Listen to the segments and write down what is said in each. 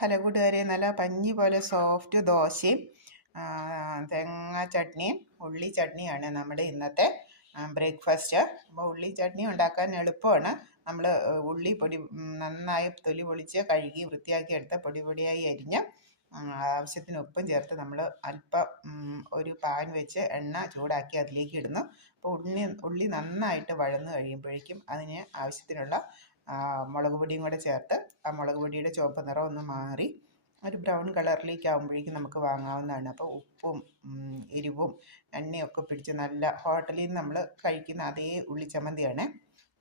Hello കൂട്ടുകാരെ, നല്ല പഞ്ഞി പോലെ സോഫ്റ്റ് ദോശയും തേങ്ങ ചട്നിയും ഉള്ളി ചട്നിയാണ് നമ്മുടെ ഇന്നത്തെ ബ്രേക്ക്ഫാസ്റ്റ്. അപ്പോൾ ഉള്ളി ചട്നി ഉണ്ടാക്കാൻ എളുപ്പമാണ്. നമ്മൾ നന്നായി തൊലി പൊളിച്ച് കഴുകി വൃത്തിയാക്കി എടുത്ത് പൊടിയായി അരിഞ്ഞ് ആവശ്യത്തിന് ഉപ്പും ചേർത്ത് നമ്മൾ അല്പം ഒരു പാൻ വെച്ച് എണ്ണ ചൂടാക്കി അതിലേക്ക് ഇടുന്നു. അപ്പോൾ ഉള്ളി നന്നായിട്ട് വഴന്ന് കഴിയുമ്പോഴേക്കും അതിന് ആവശ്യത്തിനുള്ള മുളക് പൊടിയും കൂടെ ചേർത്ത് ആ മുളക് പൊടിയുടെ ചുവപ്പ് നിറം ഒന്ന് മാറി ഒരു ബ്രൗൺ കളറിലേക്ക് ആകുമ്പോഴേക്കും നമുക്ക് വാങ്ങാവുന്നതാണ്. അപ്പോൾ ഉപ്പും എരിവും എണ്ണയൊക്കെ പിടിച്ച് നല്ല ഹോട്ടലിൽ നിന്ന് നമ്മൾ കഴിക്കുന്ന അതേ ഉള്ളിച്ചമ്മന്തിയാണ്.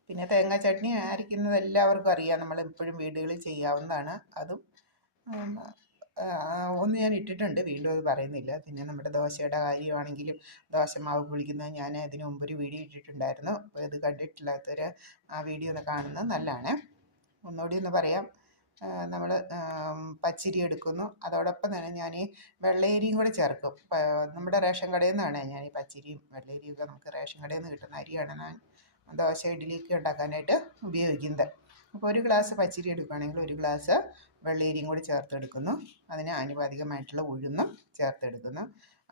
പിന്നെ തേങ്ങാ ചട്നി അരയ്ക്കുന്നത് എല്ലാവർക്കും അറിയാം, നമ്മൾ എപ്പോഴും വീടുകളിൽ ചെയ്യാവുന്നതാണ്. അതും ഒന്ന് ഞാൻ ഇട്ടിട്ടുണ്ട്, വീണ്ടും അത് പറയുന്നില്ല. പിന്നെ നമ്മുടെ ദോശയുടെ കാര്യമാണെങ്കിലും ദോശമാവ് പുളിക്കുന്നത് ഞാൻ ഇതിനു മുമ്പൊരു വീഡിയോ ഇട്ടിട്ടുണ്ടായിരുന്നു. അപ്പോൾ ഇത് കണ്ടിട്ടില്ലാത്തവർ ആ വീഡിയോ ഒന്ന് കാണുന്നത് നല്ലതാണ്. ഒന്നുകൂടി ഒന്ന് പറയാം. നമ്മൾ പച്ചരി എടുക്കുന്നു, അതോടൊപ്പം തന്നെ ഞാൻ ഈ വെള്ളയരിയും കൂടെ ചേർക്കും. നമ്മുടെ റേഷൻ കടയിൽ നിന്നാണ് ഞാൻ ഈ പച്ചരിയും വെള്ളയരിയും ഒക്കെ നമുക്ക് റേഷൻ കടയിൽ നിന്ന് കിട്ടുന്ന അരിയാണ് ഞാൻ ദോശ ഇഡ്ഡലിയൊക്കെ ഉണ്ടാക്കാനായിട്ട് ഉപയോഗിക്കുന്നത്. അപ്പോൾ ഒരു ഗ്ലാസ് പച്ചരി എടുക്കുകയാണെങ്കിൽ ഒരു ഗ്ലാസ് വെള്ളയരിയും കൂടി ചേർത്തെടുക്കുന്നു. അതിന് ആനുപാതികമായിട്ടുള്ള ഉഴുന്നും ചേർത്തെടുക്കുന്നു.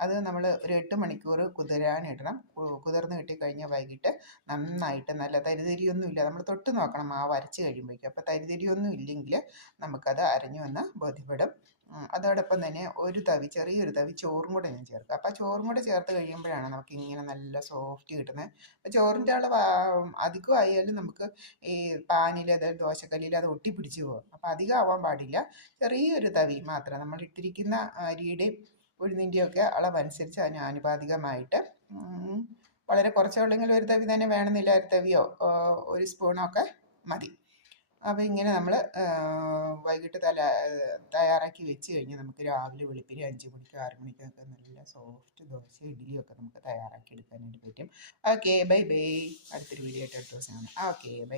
അത് നമ്മൾ ഒരു 8 മണിക്കൂർ കുതിരാനിടണം. കുതിർന്ന് കിട്ടിക്കഴിഞ്ഞാൽ വൈകിട്ട് നന്നായിട്ട് നല്ല തരിതരിയൊന്നുമില്ല, നമ്മൾ തൊട്ട് നോക്കണം മാവ് അരച്ച് കഴിയുമ്പോഴേക്കും. അപ്പോൾ തരിതരിയൊന്നും ഇല്ലെങ്കിൽ നമുക്കത് അരഞ്ഞു വന്ന് ബോധ്യപ്പെടും. അതോടൊപ്പം തന്നെ ചെറിയൊരു തവി ചോറും കൂടെ ഞാൻ ചേർക്കും. അപ്പോൾ ചോറും കൂടെ ചേർത്ത് കഴിയുമ്പോഴാണ് നമുക്ക് ഇങ്ങനെ നല്ല സോഫ്റ്റ് കിട്ടുന്നത്. അപ്പോൾ ചോറിൻ്റെ അളവ് അധികമായാലും നമുക്ക് ഈ പാനിൽ, അതായത് ദോശക്കല്ലിൽ അത് ഒട്ടിപ്പിടിച്ച് പോകും. അപ്പോൾ അധികം ആവാൻ പാടില്ല. ചെറിയൊരു തവി മാത്രം, നമ്മൾ ഇട്ടിരിക്കുന്ന അരിയുടെയും ഉഴുന്നിൻ്റെയൊക്കെ അളവനുസരിച്ച് അതിന് ആനുപാതികമായിട്ട് വളരെ കുറച്ചുള്ളെങ്കിൽ ഒരു തവി തന്നെ വേണമെന്നില്ല, ഒരു തവിയോ ഒരു സ്പൂണോ ഒക്കെ മതി. അപ്പോൾ ഇങ്ങനെ നമ്മൾ വൈകിട്ട് തയ്യാറാക്കി വെച്ച് കഴിഞ്ഞ് നമുക്ക് രാവിലെ വെളുപ്പിന് 5 മണിക്കോ 6 മണിക്കോ ഒക്കെ നല്ല സോഫ്റ്റ് ദോശ ഇഡ്ഡലിയൊക്കെ നമുക്ക് തയ്യാറാക്കി എടുക്കാനായിട്ട് പറ്റും. Okay, bye bye. അടുത്തൊരു വീഡിയോ ആയിട്ട് അടുത്ത ദിവസം കാണാം. Okay, by.